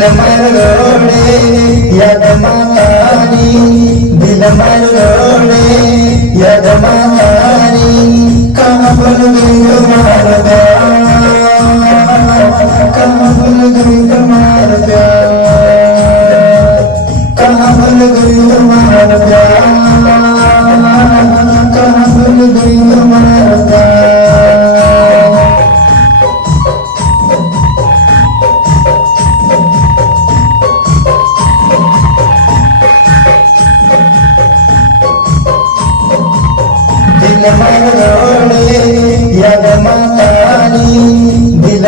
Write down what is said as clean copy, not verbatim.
दिल मरोड़े याद मातानी, दिल मरोड़े याद मातानी, कहाँ भूल गई तुम्हारा प्यार, कहाँ भूल गई तुम्हारा प्यार, कहाँ भूल गई तुम्हारा प्यार, कहाँ भूल गई तुम्हारा प्यार। दिल मरोड़े याद मातानी, दिल